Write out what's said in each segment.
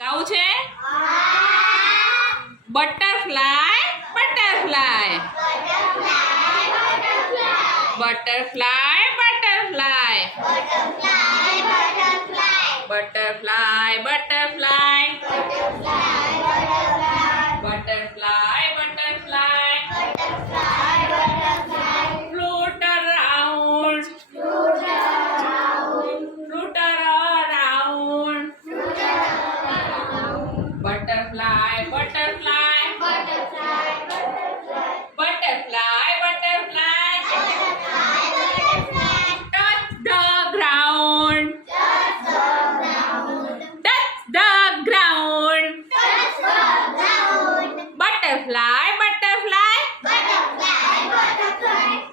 ગાવું છે butterfly butterfly butterfly butterfly butterfly butterfly butterfly butterfly float around float around butterfly butterfly butterfly butterfly touch the ground touch the ground butterfly butterfly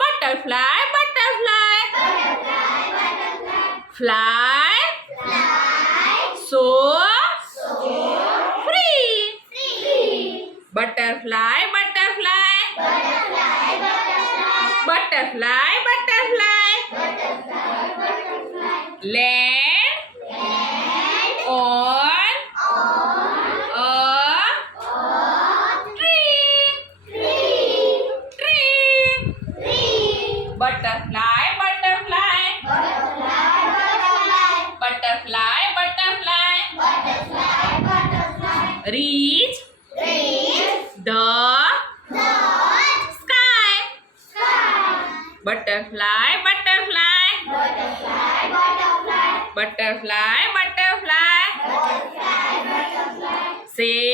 butterfly butterfly fly so free butterfly butterfly butterfly butterfly land on a tree butterfly butterfly butterfly butterfly reach the sky butterfly butterfly butterfly butterfly say